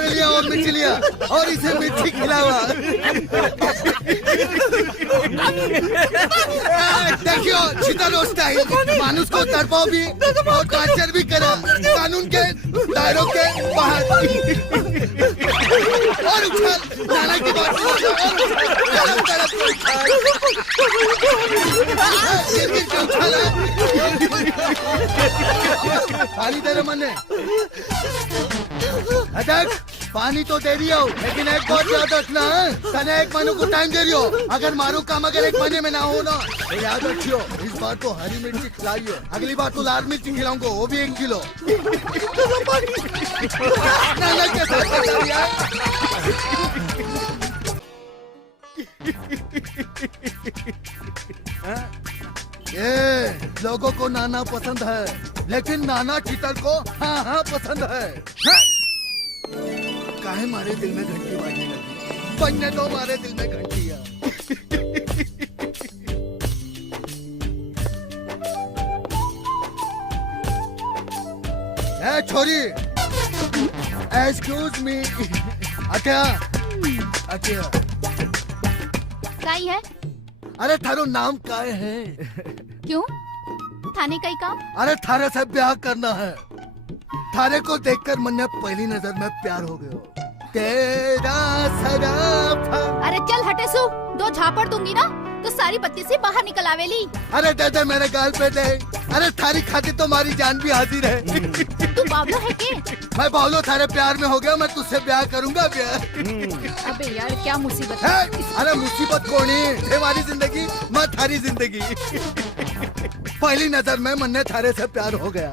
लिया और मिर्ची लिया और इसे मिर्ची खिलावा। देखियो चितारो स्टाइल, मानुस को तड़पाओ भी और टॉर्चर भी करा, कानून के दायरों के बाहर। और उछाल, नाना की बात पानी दे रहे मन ने। पानी तो दे रही हो, लेकिन एक बात याद रखना है, तने एक महीने को टाइम दे रही हो। अगर मारू काम अगर एक महीने में ना हो ना, तो याद रखियो इस बार तो हरी मिर्ची खिलाइयो, अगली बार तो लाल मिर्ची खिलाऊंगा, वो भी 1 किलो। नाना के साथ ये लोगों को नाना पसंद है, लेकिन नाना चीतर को हाँ हाँ पसंद है। काहे मारे दिल में घंटी बाजने लगी, बनने दो मारे दिल में घंटियां। ए छोरी, एक्सक्यूज मी, अच्छा अच्छा काई है? अरे थारो नाम काय है? क्यों? थाने का ही काम? अरे थारे से ब्याह करना है। थारे को देखकर मन में पहली नजर में प्यार हो गया। तेरा सराफा। अरे चल हटे सु, 2 झापड़ दूंगी ना तो सारी बत्ती से बाहर निकल आवेली। अरे दे दे मेरे गाल पे दे। अरे थारी खातिर तो हमारी जान भी हाजिर है। तू बावलो है के? मैं बावलो थारे प्यार में हो गया, मैं तुझसे ब्याह करूंगा ब्याह। अबे यार क्या मुसीबत है? अरे मुसीबत कौन है? हमारी जिंदगी, मैं थारी जिंदगी। पहली नजर में मन ने थारे से प्यार हो गया।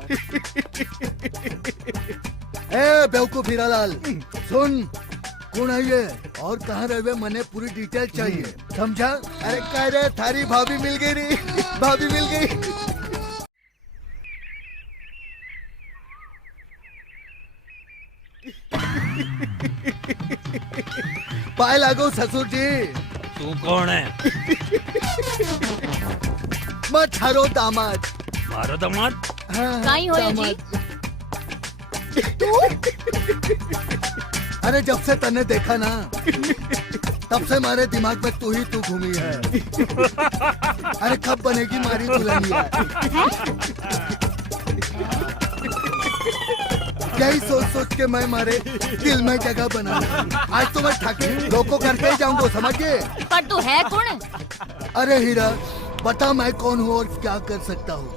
ए बेवकूफ हीरालाल, सुन कौन है ये और कहाँ रहे? मने पूरी डिटेल चाहिए, समझा? अरे कह रहे थारी भाभी मिल गई रे, भाभी मिल गई। पाए लागो ससुर जी। तू कौन है? मैं थारो दामाद। मारो दामाद? हाँ, काई हो जी? तू? अरे जब से तने देखा ना, तब से हमारे दिमाग में तू ही तू घूमी है। अरे कब बनेगी मारी दुल्हनिया? यही सोच सोच के मैं मारे दिल में जगह बना। आज तो मैं ठाके लोगों करके ही जाऊंगा, समझ गए? पर तू है कौन? अरे हीरा, बता मैं कौन हूँ और क्या कर सकता हूँ?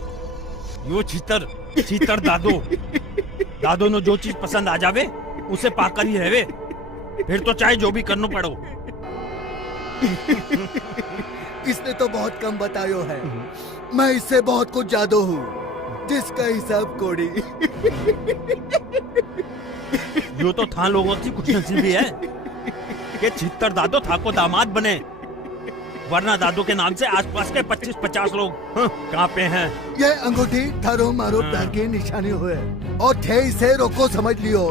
यो चीतर दादो ने जो चीज पसंद आ जावे उसे पाकर ही रहवे, फिर तो चाहे जो भी करना पड़ो। इसने तो बहुत कम बतायो है, मैं इससे बहुत कुछ ज्यादा हूँ, जिसका हिसाब कोड़ी। यो तो था लोगों की कुछ नसीबी है कि चीतर दादो था को दामाद बने, वरना दादो के नाम से आसपास के 25-50 लोग कहाँ पे हैं? ये अंगूठी थारो मारो प्यार की निशानी हुए और थे इसे रोको, समझ लियो।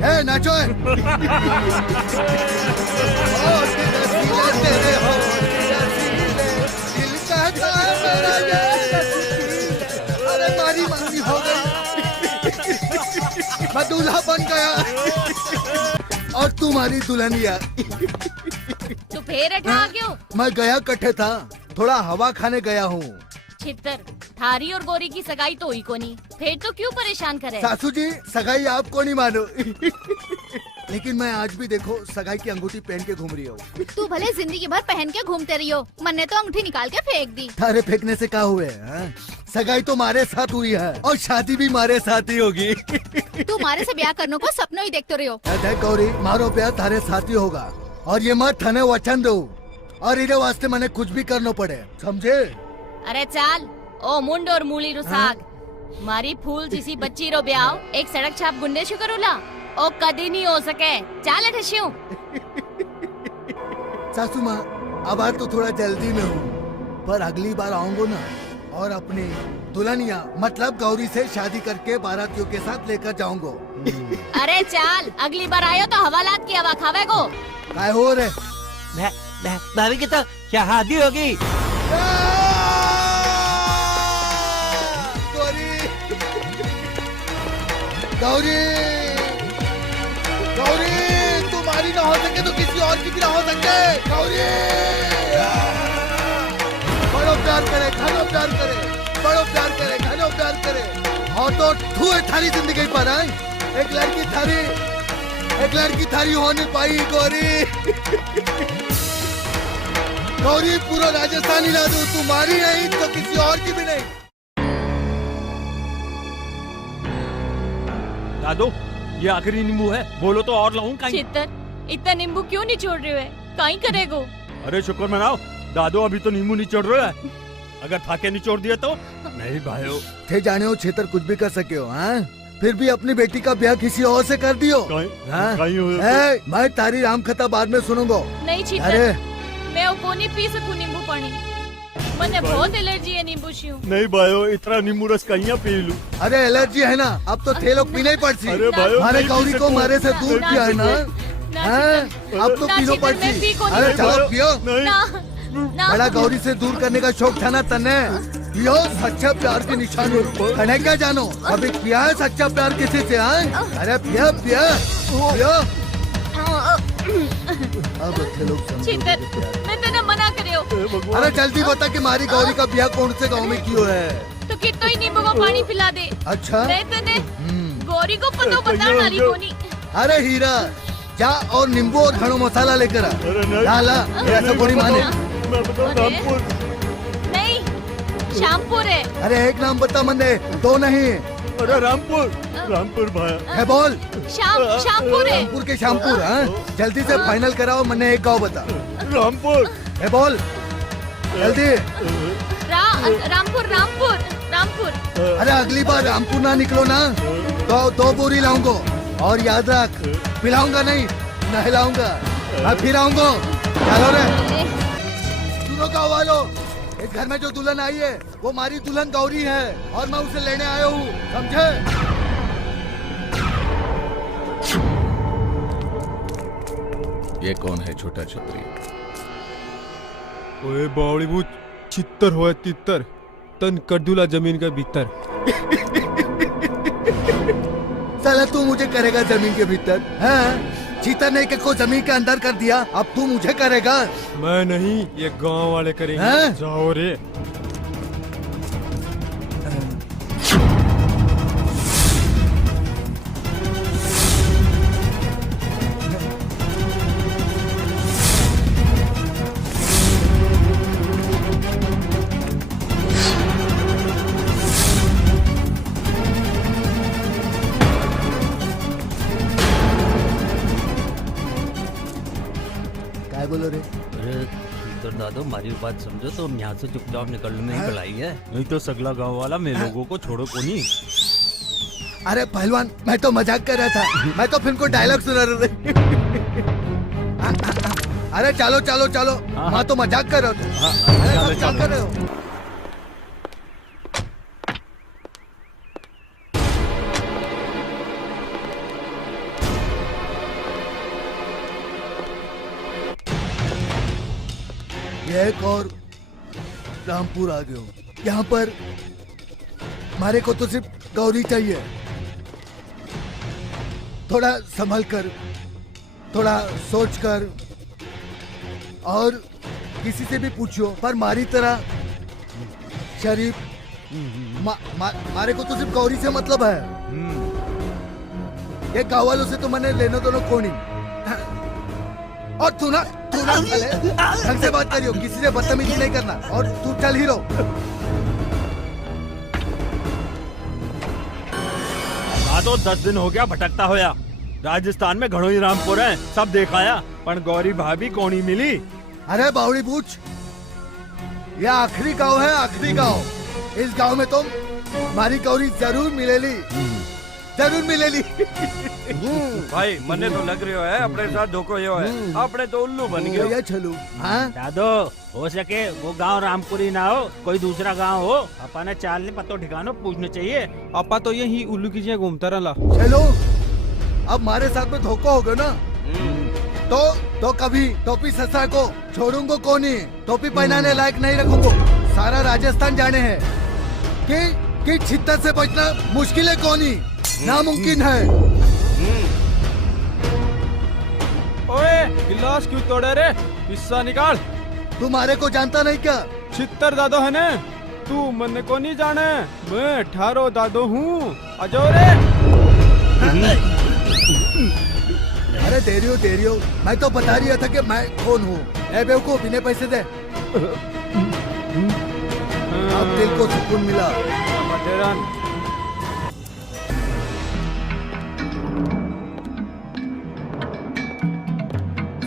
ए नाचो है। अरे मारी मारी हो गई, मैं दूल्हा बन गया और तुम्हारी दुल्हनिया। तू फिर हटा क्यों? मैं गया कट्ठे था, थोड़ा हवा खाने गया हूँ। छितर, थारी और गोरी की सगाई तो हुई को नहीं, फिर तो क्यों परेशान करे? सासू जी सगाई आपको नहीं मानो। लेकिन मैं आज भी देखो सगाई की अंगूठी पहन के घूम रही हूँ। तू भले जिंदगी भर पहन के घूमते रही हो, मन ने तो अंगूठी निकाल के फेंक दी। थारे फेंकने से क्या हुए? सगाई तो मारे साथ हुई है और शादी भी मारे साथ ही होगी। तू मारे से ब्याह करने को सपनों ही देखते रही हो। गौरी, मारो ब्याह थारे साथ ही होगा और ये मत थाने वचन दो और इधर वास्ते मैंने कुछ भी करना पड़े, समझे? अरे चाल ओ मुंड और मूली रुसाग, मारी फूल जिसी बच्ची रो ब्याह एक सड़क छाप गुंडे शु करूला ओ कदी नहीं हो सके। चाल ठशियो। सासू माँ, अब आज तो थोड़ा जल्दी में हूँ, पर अगली बार आऊंगा ना और अपनी दुल्हनिया मतलब गौरी से शादी करके बारातियों के साथ लेकर जाऊंगा। अरे चाल, अगली बार आयो तो हवालात की हवा खावे को। काय हो रे? भाभी की तो शादी होगी। गौरी गौरी गौरी तुम्हारी ना हो सके तो किसी और की भी ना हो सके। गौरी बड़ो प्यार करे, घनो प्यार करे, बड़ो प्यार करे, घनो प्यार करे। और तो ठुए थारी जिंदगी पर आई एक लड़की थारी हो नहीं पाई। गौरी गौरी पूरा राजस्थान हिला दूं, तुम्हारी नहीं तो किसी और की भी नहीं। दादो ये आखिरी नींबू है, बोलो तो और लाऊं कहीं। चित्तर इतना नींबू क्यों निचोड़ रहे हो? कहीं करेगो? अरे शुक्र मनाओ दादो, अभी तो नींबू निचोड़ रहा है। अगर थाके निचोड़ दिए तो नहीं भाइयों। थे जाने हो छेतर कुछ भी कर सके हो, हाँ? फिर भी अपनी बेटी का ब्याह किसी और से कर दियो। हाँ? मैं तारी राम कथा बाद में सुनूंगा। नहीं चित्तर, मैं वो नहीं पी सकूं नींबू पानी। मने बहुत एलर्जी है नींबू शिव। नहीं भाइयों, इतना नींबू रस कहीं पी लूं। अरे एलर्जी है ना, अब तो थे लोग पीने ही पड़ती। अरे भाइयों, हमारे नहीं गौरी पी को सकूं। मारे से दूर किया है ना, हाँ? अब तो पीनो पड़ती। अरे चलो पियो। बड़ा गौरी से दूर करने का शौक था ना तन्ने, पियो सच्चा प्यार की निशानी। तने क्या जानो अभी किया है सच्चा प्यार किसी से? अरे पिया पिया पियो। अब थे लोग चित्तर, मैं तेने मना करियो। अरे जल्दी बता कि मारी गौरी का ब्याह कौन से गांव में क्यों है? तो कितो ही नींबू का पानी पिला दे। अच्छा मैं तेने गौरी को पतो बता डाली कोनी। अरे हीरा जा और नींबू और घणो मसाला लेकर आ। ला ऐसा कोई माने। नहीं श्यामपुर है। अरे एक नाम बता मन्ने, दो नहीं। अरे रामपुर भाई है बोल। श्यामपुर है। रामपुर के श्यामपुर। हाँ जल्दी से फाइनल कराओ, मन्ने एक गाँव बता। रामपुर है बोल जल्दी। रामपुर। अरे अगली बार रामपुर ना निकलो ना तो दो बोरी लाऊंगा। और याद रख, पिलाऊंगा नहीं, नहलाऊंगा। मैं फिर आऊंगा। चलो रे सुनो गाँव वालों, इस घर में जो दुल्हन आई है वो हमारी दुल्हन गौरी है और मैं उसे लेने आया हूँ, समझे? ये कौन है छोटा छतरी? ओए बावड़ी भूत चित्तर होए तित्तर तन करदुला जमीन के भीतर। साला तू मुझे करेगा जमीन के भीतर? हाँ? चीता ने को जमीन के अंदर कर दिया, अब तू मुझे करेगा? मैं नहीं, ये गांव वाले करेंगे। हैं? जाओ रे। क्या बोलो रे? अरे तो दादो हमारी बात समझो, तो हम यहाँ से चुपचाप निकलने में ही भलाई है। नहीं तो सगला गांव वाला मेरे लोगों को छोड़ो को नहीं। अरे पहलवान मैं तो मजाक कर रहा था, मैं तो फिल्म को डायलॉग सुना रहा था। अरे चलो चलो चलो, मैं तो मजाक कर रहा था। अरे सब क्या कर रहे हो? ये एक और रामपुर आ गए हो। यहाँ पर हमारे को तो सिर्फ गौरी चाहिए। थोड़ा संभल कर, थोड़ा सोच कर, और किसी से भी पूछो, पर मारी तरह शरीफ मारे को तो सिर्फ गौरी से मतलब है। ये गाँव वालों से तो मैंने लेने दोनों को नहीं। और तू ना साले, ढंग से बात करियो, किसी से बदतमीजी नहीं करना। और तू चल हीरो। दादो 10 दिन हो गया भटकता होया। राजस्थान में घणो ही रामपुर है, सब देखाया, पर गौरी भाभी कोनी मिली। अरे बावड़ी पूछ, ये आखिरी गांव है, आखिरी गांव। इस गांव में तो हमारी गौरी जरूर मिलेली, जरूर मिलेली। भाई मने तो लग रहा है अपने साथ धोखो यो है, अपने तो उल्लू बन गए। ये चलो। हाँ दादो हो सके वो गांव रामपुरी ना हो, कोई दूसरा गांव हो। अपने चालने पतो ठिकानो पूछना चाहिए। आपा तो यही उल्लू की जगह घूमता रहा। चलो, अब हमारे साथ में धोखा हो गया ना। तो कभी टोपी ससुरा को छोड़ूंगा कोनी, टोपी पहनाने लायक नहीं रखूंगा। सारा राजस्थान जाने हैं कि छित्तर से बचना मुश्किल है कोनी, नामुमकिन है। ओए गिलास क्यों तोड़े रे? हिस्सा निकाल। तुम्हारे को जानता नहीं क्या? छित्तर दादो है ने? तू मन्ने को नहीं जाने, मैं ठारो दादो हूँ। आजो रे। अरे दे रही हो, मैं तो बता रही था कि मैं कौन हूँ। ए बेवकूफ, इन्हें पैसे दे। अब दिल को सुकून मिला।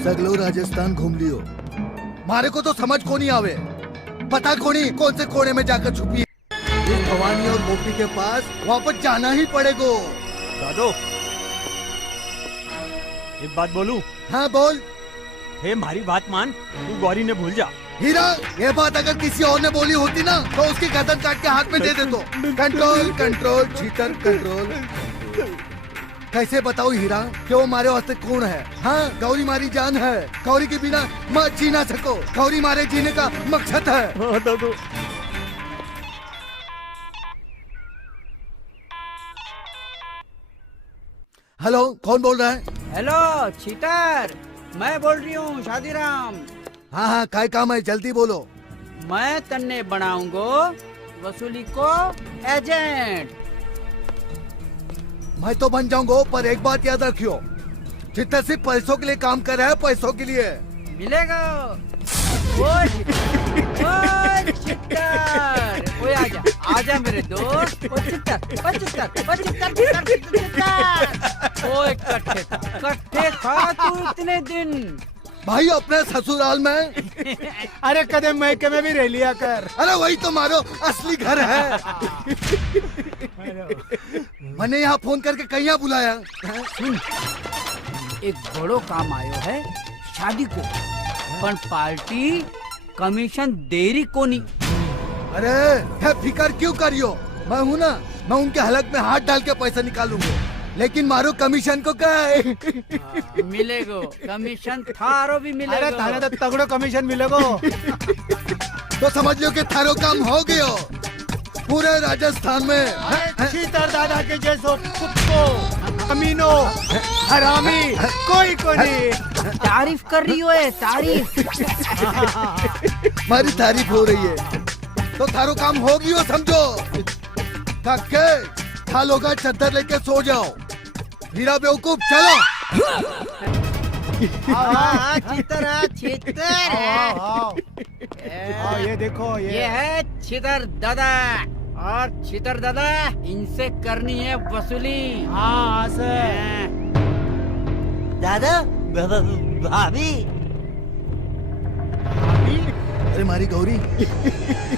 सगलो राजस्थान घूम लियो, मारे को तो समझ को नहीं आवे, पता को नहीं कौन से कोने में जाकर छुपी है। इस भवानी और गोपी के पास वापस जाना ही पड़ेगा। दादो एक बात बोलूं? हाँ बोल। हे मारी बात मान, तू गौरी ने भूल जा। हीरा, ये बात अगर किसी और ने बोली होती ना तो उसकी गर्दन काट के हाथ में दे दे तो। Control control cheater control. कैसे बताओ हीरा कि वो हमारे वास्ते कौन है? हाँ, गौरी मारी जान है, गौरी के बिना मत जी ना सको, गौरी मारे जीने का मकसद है। हाँ दादो। हेलो, कौन बोल रहा है? हेलो चीटर, मैं बोल रही हूँ शादीराम। हाँ हाँ, काय काम है, जल्दी बोलो। मैं तन्ने बनाऊंगो वसूली को एजेंट। मैं तो बन जाऊंगा, पर एक बात याद रखियो, जितना सिर्फ पैसों के लिए काम कर रहा है, पैसों के लिए मिलेगा। चिट्टर, ओए आजा आजा मेरे दोस्त। ओ कट्ठे था तू इतने दिन भाई अपने ससुराल में। अरे कदम मैके में भी रह लिया कर। अरे वही तो मारो असली घर है। मैंने यहाँ फोन करके कहीं बुलाया। सुन, एक बड़ो काम आयो है शादी को, पर पार्टी कमीशन देरी को नहीं। अरे है फिकर क्यों करियो, मैं हूँ ना, मैं उनके हलक में हाथ डाल के पैसा निकालूंगा, लेकिन मारो कमीशन को क्या है? मिलेगो कमीशन, थारो भी मिलेगो। अरे थाने तो तगड़ो कमीशन मिलेगो। तो समझ लो कि थारो काम हो गयो पूरे राजस्थान में। चीतर दादा के जैसो कुत्तो, अमीनो, हरामी कोई को नहीं। तारीफ कर रही हो है, तारीफ। हमारी तारीफ हो रही है तो थारो काम हो गयो समझो। थक के थालो का चद्दर लेके सो जाओ। हीरा बेवकूफ, चलो। चितर ये देखो ये है चितर दादा, और चितर दादा इनसे करनी है वसूली। हाँ से दादा भाभी। अरे मारी गौरी।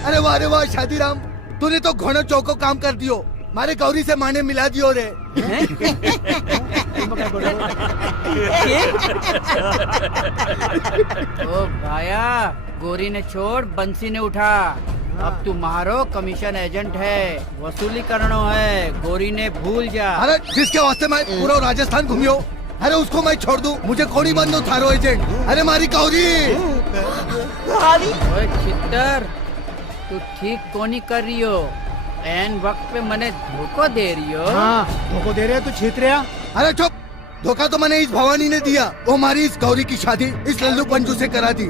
अरे वाह शादीराम, तूने तो घोड़े चौको काम कर दियो, मारे गौरी से माने मिला दियो रे। ओ भाया, गोरी ने छोड़ बंसी ने उठा। अब तू मारो कमीशन एजेंट है, वसूली करनो है, गोरी ने भूल जा। अरे जिसके वास्ते मैं पूरा राजस्थान घूमियो, अरे उसको मैं छोड़ दूं, मुझे कोनी बन दो थारो एजेंट। अरे मारी गौरी। ओए चित्तर, तू ठीक कोनी कर रही हो, एन वक्त पे मने धोखा दे रही हो। हाँ, धोखा दे रहे तू छीतरिया। अरे चुप, धोखा तो मैंने इस भवानी ने दिया, वो हमारी इस गौरी की शादी इस लल्लू पंजू से करा दी।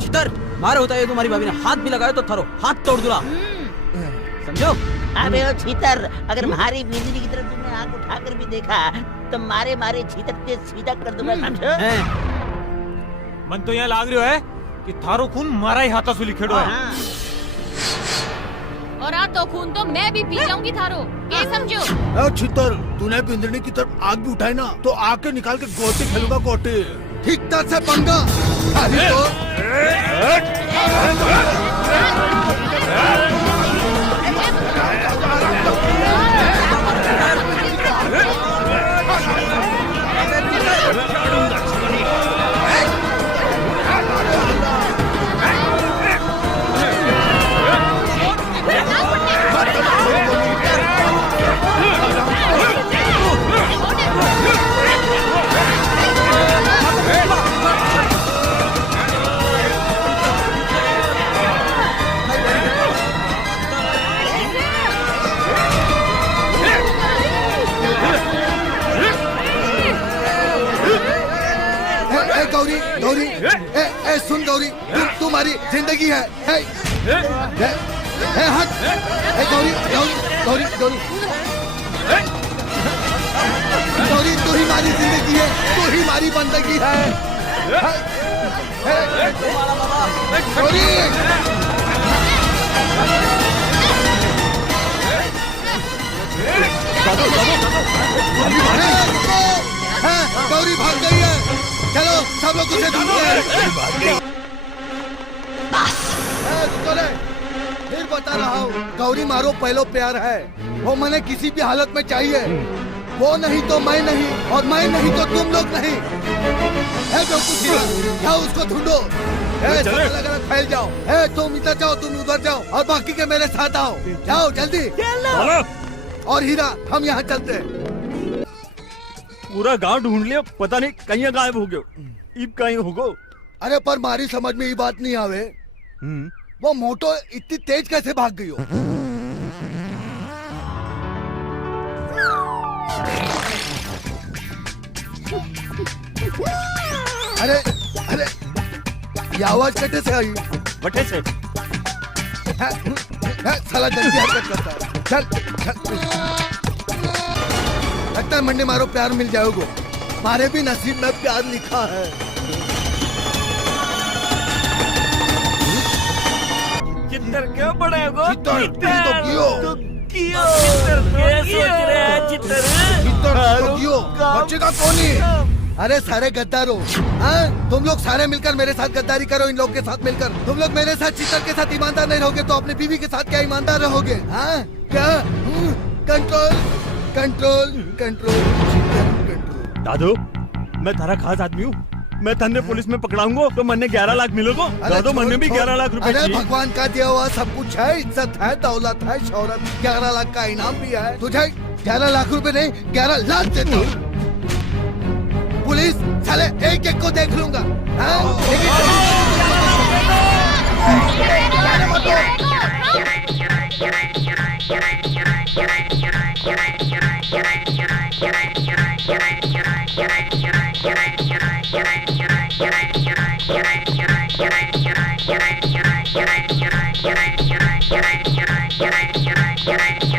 चितर मारे होता है, तुम्हारी भाभी ने हाथ भी लगाया तो थारो हाथ तोड़ दूंगा, समझो। अबे ओ छीतर, अगर मारी बिजली की तरफ तुमने आंख उठाकर भी देखा तो मारे मारे छीतर के सीधा कर दूंगा, समझो। मन तो यहाँ लाग रही है कि थारो खून मारा ही हाथा सुली खेड़ो है। और आ तो खून तो मैं भी पी जाऊंगी थारो, ये समझो। छितर, तूने बिंदनी की तरफ आग भी उठाई ना तो आग के निकाल के गोटे खेलूंगा, गोटे। ठीक तरह से पंगा। अरे गौरी ए सुन गौरी, तुम्हारी जिंदगी है हट गौरी गौरी गौरी गौरी गौरी, तू ही हमारी जिंदगी है, तू ही हमारी बंदगी है गौरी। गौरी भाग गई है, चलो सब लोग उसे ढूंढते हैं। फिर बता रहा हूँ, गौरी मारो पहलो प्यार है, वो मैंने किसी भी हालत में चाहिए, वो नहीं तो मैं नहीं, और मैं नहीं तो तुम लोग नहीं है। जो कुछ जाओ उसको ढूंढो, सब अलग अलग फैल जाओ, तुम इधर जाओ, तुम उधर जाओ, और बाकी के मेरे साथ आओ, जाओ जल्दी। और हीरा हम यहाँ चलते हैं। पूरा गांव ढूंढ लिया, पता नहीं कहीं गायब हो गयो, इब कहीं हो गो। अरे पर मारी समझ में ये बात नहीं आवे, वो मोटो इतनी तेज कैसे भाग गई हो? अरे अरे ये आवाज कटे से आई? बटे से। साला जल्दी हरकत करता है, चल लगता है मंडे मारो प्यार मिल जाओगे, मारे भी नसीब में प्यार लिखा है। चित्तर क्यों बड़ेगो? चित्तर तो कियो, चित्तर क्या सोच रहे हैं चित्तर? चित्तर तो कियो, बचेगा कौन ही? अरे सारे गद्दारों, तुम लोग सारे मिलकर मेरे साथ गद्दारी करो, इन लोग के साथ मिलकर। तुम लोग मेरे साथ चित्तर के साथ ईमानदार नहीं रहोगे तो अपनी बीवी के साथ क्या ईमानदार रहोगे? क्या? Control control control control. दादू, मैं तारा खास आदमी हूँ, मैं तन्ने पुलिस में पकड़ाऊंगा तो मन्ने 11 लाख मिलोगे। दादू मन्ने भी 11 लाख रुपए। अरे भगवान का दिया हुआ सब कुछ है, इज्जत है, दौलत है, शौहरत, 11 लाख का इनाम भी है। तुझे 11 लाख रुपए नहीं, 11 लाख देता हूँ। पुलिस साले एक एक को देख लूंगा, Get